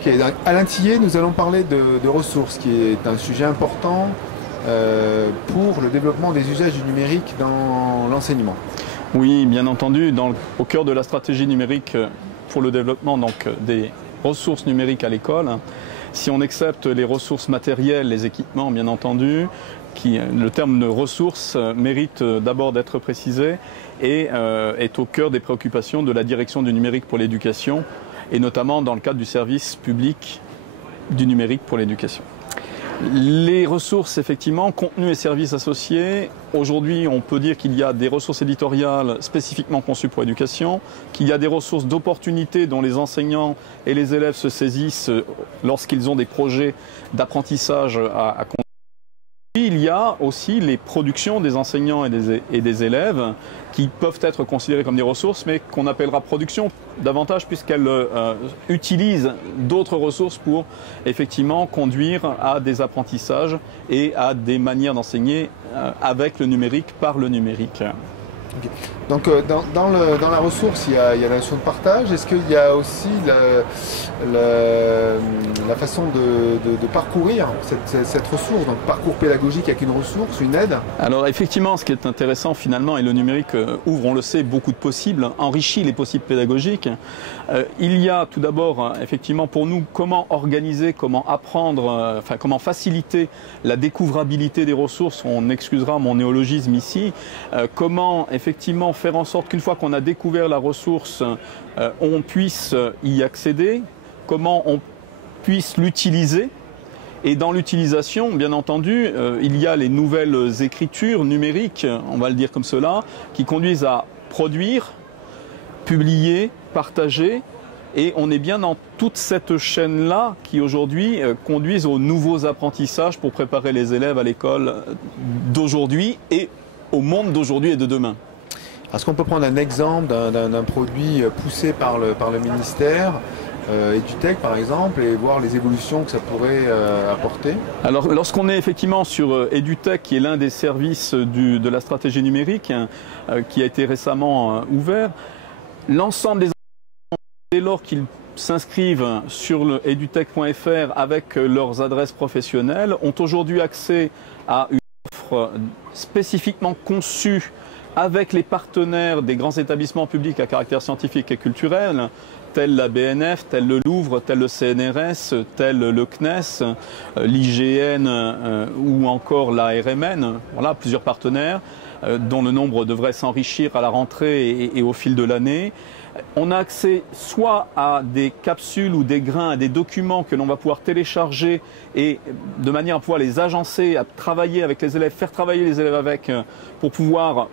Ok, donc, Alain Thillet, nous allons parler de ressources, qui est un sujet important pour le développement des usages du numérique dans l'enseignement. Oui, bien entendu, au cœur de la stratégie numérique pour le développement des ressources numériques à l'école, si on accepte les ressources matérielles, les équipements bien entendu, le terme de ressources mérite d'abord d'être précisé et est au cœur des préoccupations de la direction du numérique pour l'éducation et notamment dans le cadre du service public du numérique pour l'éducation. Les ressources, effectivement, contenus et services associés. Aujourd'hui, on peut dire qu'il y a des ressources éditoriales spécifiquement conçues pour l'éducation, qu'il y a des ressources d'opportunités dont les enseignants et les élèves se saisissent lorsqu'ils ont des projets d'apprentissage à conduire. Il y a aussi les productions des enseignants et des élèves qui peuvent être considérées comme des ressources, mais qu'on appellera production davantage puisqu'elles utilisent d'autres ressources pour effectivement conduire à des apprentissages et à des manières d'enseigner avec le numérique, par le numérique. Okay. Donc dans la ressource, il y a la notion de partage. Est-ce qu'il y a aussi la façon de parcourir cette ressource, donc parcours pédagogique avec une ressource, une aide? Alors effectivement, ce qui est intéressant finalement, et le numérique ouvre, on le sait, beaucoup de possibles, enrichit les possibles pédagogiques. Il y a tout d'abord effectivement pour nous comment organiser, comment apprendre, comment faciliter la découvrabilité des ressources, on excusera mon néologisme ici, comment effectivement faire en sorte qu'une fois qu'on a découvert la ressource, on puisse y accéder, comment on puisse l'utiliser. Et dans l'utilisation, bien entendu, il y a les nouvelles écritures numériques, on va le dire comme cela, qui conduisent à produire, publier, partager. Et on est bien dans toute cette chaîne-là qui aujourd'hui conduisent aux nouveaux apprentissages pour préparer les élèves à l'école d'aujourd'hui et au monde d'aujourd'hui et de demain. Est-ce qu'on peut prendre un exemple d'un produit poussé par le ministère EduTech par exemple et voir les évolutions que ça pourrait apporter? Alors lorsqu'on est effectivement sur EduTech, qui est l'un des services de la stratégie numérique qui a été récemment ouvert, l'ensemble des enseignants, dès lors qu'ils s'inscrivent sur le edutech.fr avec leurs adresses professionnelles, ont aujourd'hui accès à une offre spécifiquement conçue avec les partenaires des grands établissements publics à caractère scientifique et culturel, tels la BNF, tel le Louvre, tel le CNRS, tel le CNES, l'IGN ou encore la RMN. Voilà, plusieurs partenaires dont le nombre devrait s'enrichir à la rentrée et au fil de l'année. On a accès soit à des capsules ou des grains, à des documents que l'on va pouvoir télécharger et de manière à pouvoir les agencer, à travailler avec les élèves, faire travailler les élèves avec, pour pouvoir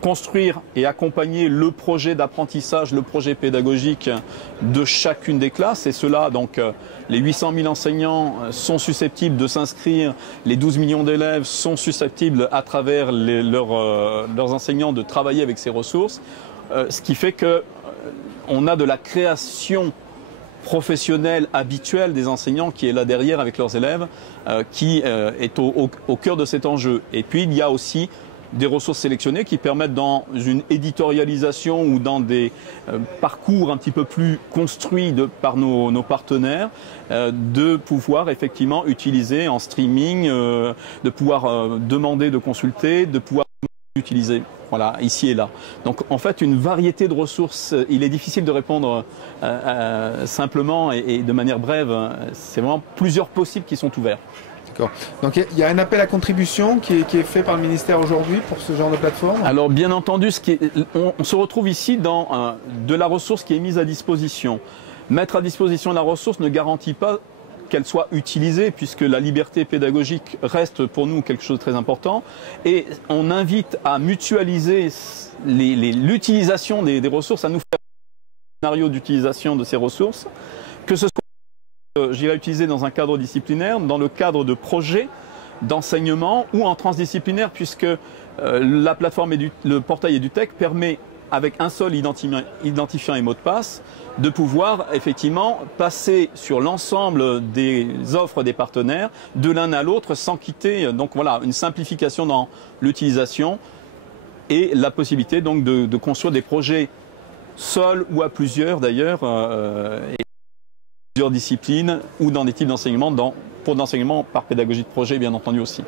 construire et accompagner le projet d'apprentissage, le projet pédagogique de chacune des classes. Et cela, donc, les 800 000 enseignants sont susceptibles de s'inscrire, les 12 millions d'élèves sont susceptibles, à travers leurs enseignants, de travailler avec ces ressources. Ce qui fait qu'on a de la création professionnelle habituelle des enseignants qui est là derrière avec leurs élèves, qui est au cœur de cet enjeu. Et puis, il y a aussi des ressources sélectionnées qui permettent dans une éditorialisation ou dans des parcours un petit peu plus construits par nos partenaires de pouvoir effectivement utiliser en streaming, de pouvoir demander de consulter, de pouvoir utiliser. Voilà, ici et là. Donc en fait, une variété de ressources. Il est difficile de répondre simplement et de manière brève. C'est vraiment plusieurs possibles qui sont ouverts. D'accord. Donc il y a un appel à contribution qui est fait par le ministère aujourd'hui pour ce genre de plateforme? Alors bien entendu, on se retrouve ici dans de la ressource qui est mise à disposition. Mettre à disposition la ressource ne garantit pas qu'elle soit utilisée, puisque la liberté pédagogique reste pour nous quelque chose de très important. Et on invite à mutualiser l'utilisation des ressources, à nous faire un scénario d'utilisation de ces ressources, que ce soit j'irai utiliser dans un cadre disciplinaire, dans le cadre de projets d'enseignement ou en transdisciplinaire, puisque la plateforme le portail EduTech permet, avec un seul identifiant et mot de passe, de pouvoir effectivement passer sur l'ensemble des offres des partenaires de l'un à l'autre sans quitter. Donc voilà, une simplification dans l'utilisation et la possibilité donc de construire des projets seuls ou à plusieurs d'ailleurs. plusieurs disciplines ou dans des types d'enseignement, pour d'enseignement par pédagogie de projet bien entendu aussi.